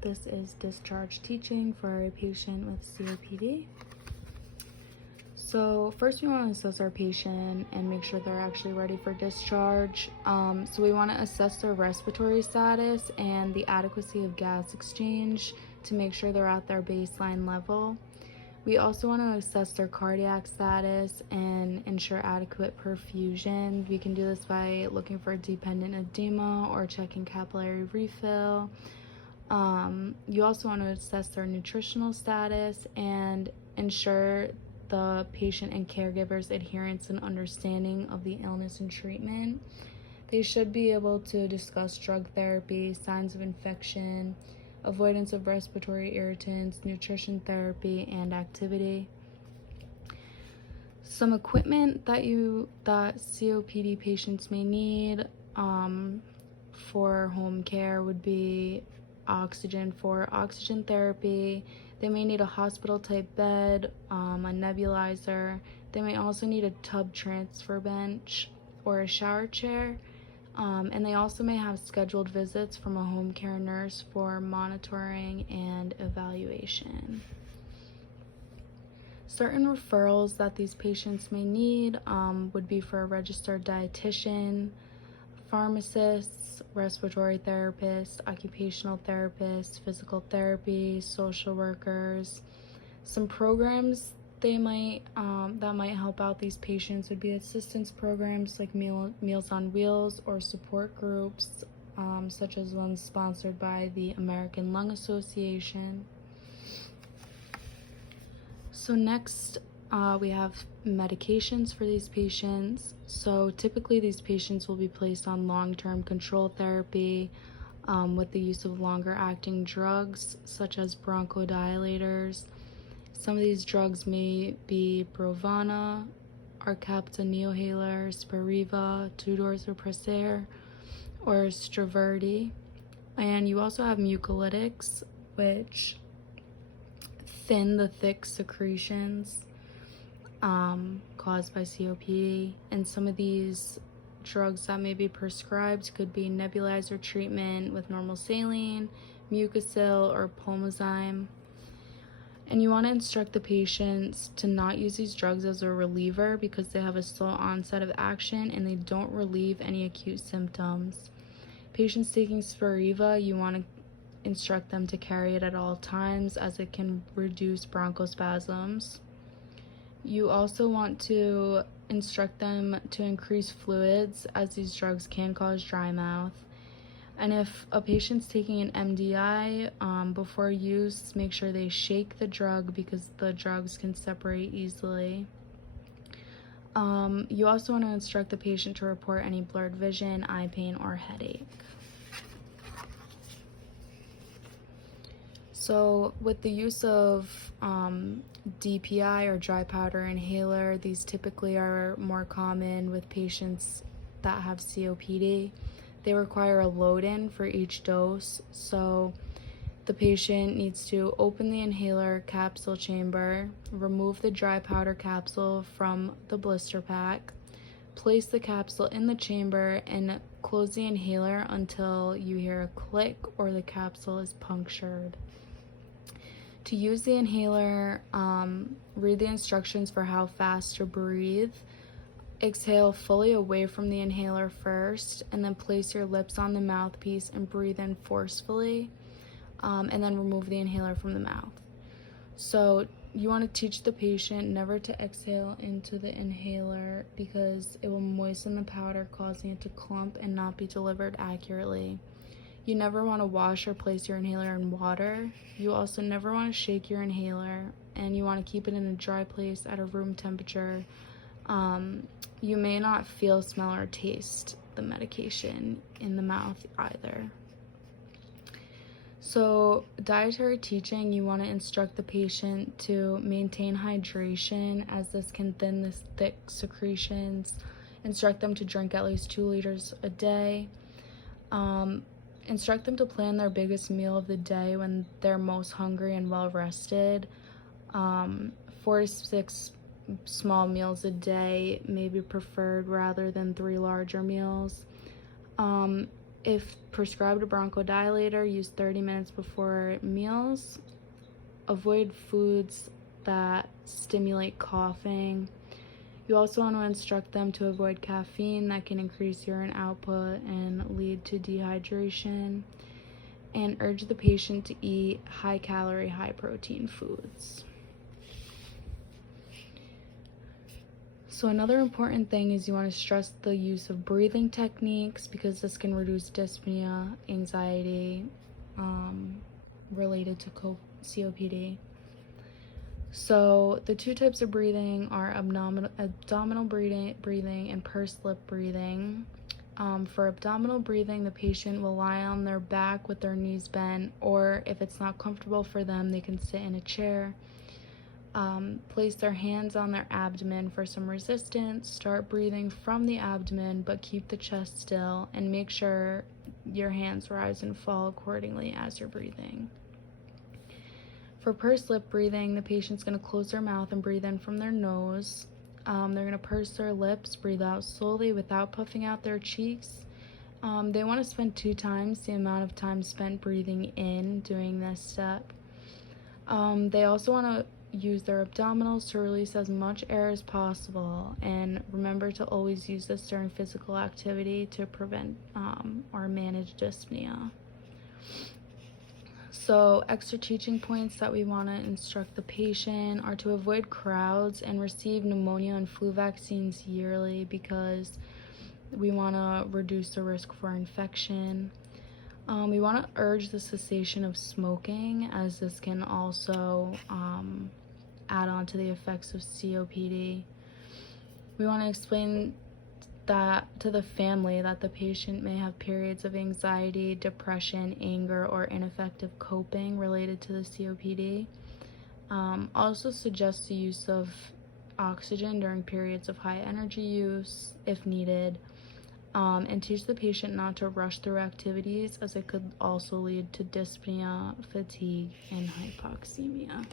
This is discharge teaching for a patient with COPD. So first we want to assess our patient and make sure they're actually ready for discharge. So we want to assess their respiratory status and the adequacy of gas exchange to make sure they're at their baseline level. We also want to assess their cardiac status and ensure adequate perfusion. We can do this by looking for dependent edema or checking capillary refill. You also want to assess their nutritional status and ensure the patient and caregiver's adherence and understanding of the illness and treatment. They should be able to discuss drug therapy, signs of infection, avoidance of respiratory irritants, nutrition therapy, and activity. Some equipment that COPD patients may need for home care would be oxygen for oxygen therapy. They may need a hospital type bed, a nebulizer. They may also need a tub transfer bench or a shower chair. And they also may have scheduled visits from a home care nurse for monitoring and evaluation. Certain referrals that these patients may need would be for a registered dietitian, pharmacists, respiratory therapists, occupational therapists, physical therapy, social workers. Some programs that might help out these patients would be assistance programs like Meals on Wheels or support groups, such as ones sponsored by the American Lung Association. So next, we have medications for these patients. So typically these patients will be placed on long-term control therapy with the use of longer acting drugs such as bronchodilators. Some of these drugs may be Brovana, Arcapta Neohaler, Spiriva, Tudor or Straverdi. And you also have mucolytics, which thin the thick secretions caused by COPD. And some of these drugs that may be prescribed could be nebulizer treatment with normal saline, Mucosil, or Pulmozyme. And you want to instruct the patients to not use these drugs as a reliever because they have a slow onset of action and they don't relieve any acute symptoms. Patients taking Spiriva, you want to instruct them to carry it at all times as it can reduce bronchospasms. You also want to instruct them to increase fluids as these drugs can cause dry mouth. And if a patient's taking an MDI, before use, make sure they shake the drug because the drugs can separate easily. You also want to instruct the patient to report any blurred vision, eye pain, or headache. So with the use of DPI or dry powder inhaler, these typically are more common with patients that have COPD. They require a load-in for each dose, so the patient needs to open the inhaler capsule chamber, remove the dry powder capsule from the blister pack, place the capsule in the chamber, and close the inhaler until you hear a click or the capsule is punctured. To use the inhaler, read the instructions for how fast to breathe. Exhale fully away from the inhaler first, and then place your lips on the mouthpiece and breathe in forcefully, and then remove the inhaler from the mouth. So you want to teach the patient never to exhale into the inhaler because it will moisten the powder, causing it to clump and not be delivered accurately. You never want to wash or place your inhaler in water. You also never want to shake your inhaler, and you want to keep it in a dry place at a room temperature. You may not feel, smell, or taste the medication in the mouth either. So dietary teaching, you want to instruct the patient to maintain hydration as this can thin the thick secretions. Instruct them to drink at least 2 liters a day. Instruct them to plan their biggest meal of the day when they're most hungry and well rested. 4 to 6 small meals a day may be preferred rather than 3 larger meals. If prescribed a bronchodilator, use 30 minutes before meals. Avoid foods that stimulate coughing. You also want to instruct them to avoid caffeine that can increase urine output and lead to dehydration. And urge the patient to eat high calorie, high protein foods. So another important thing is you want to stress the use of breathing techniques, because this can reduce dyspnea, anxiety related to COPD. So the two types of breathing are abdominal breathing and pursed lip breathing. For abdominal breathing, the patient will lie on their back with their knees bent, or if it's not comfortable for them, they can sit in a chair. Place their hands on their abdomen for some resistance. Start breathing from the abdomen, but keep the chest still, and make sure your hands rise and fall accordingly as you're breathing. For pursed lip breathing, the patient's going to close their mouth and breathe in from their nose. They're going to purse their lips, breathe out slowly without puffing out their cheeks. They want to spend 2 times the amount of time spent breathing in doing this step. They also want to use their abdominals to release as much air as possible, and remember to always use this during physical activity to prevent or manage dyspnea. So extra teaching points that we want to instruct the patient are to avoid crowds and receive pneumonia and flu vaccines yearly, because we want to reduce the risk for infection. We want to urge the cessation of smoking, as this can also add on to the effects of COPD. We want to explain that to the family that the patient may have periods of anxiety, depression, anger, or ineffective coping related to the COPD. Also suggest the use of oxygen during periods of high energy use if needed, and teach the patient not to rush through activities, as it could also lead to dyspnea, fatigue, and hypoxemia.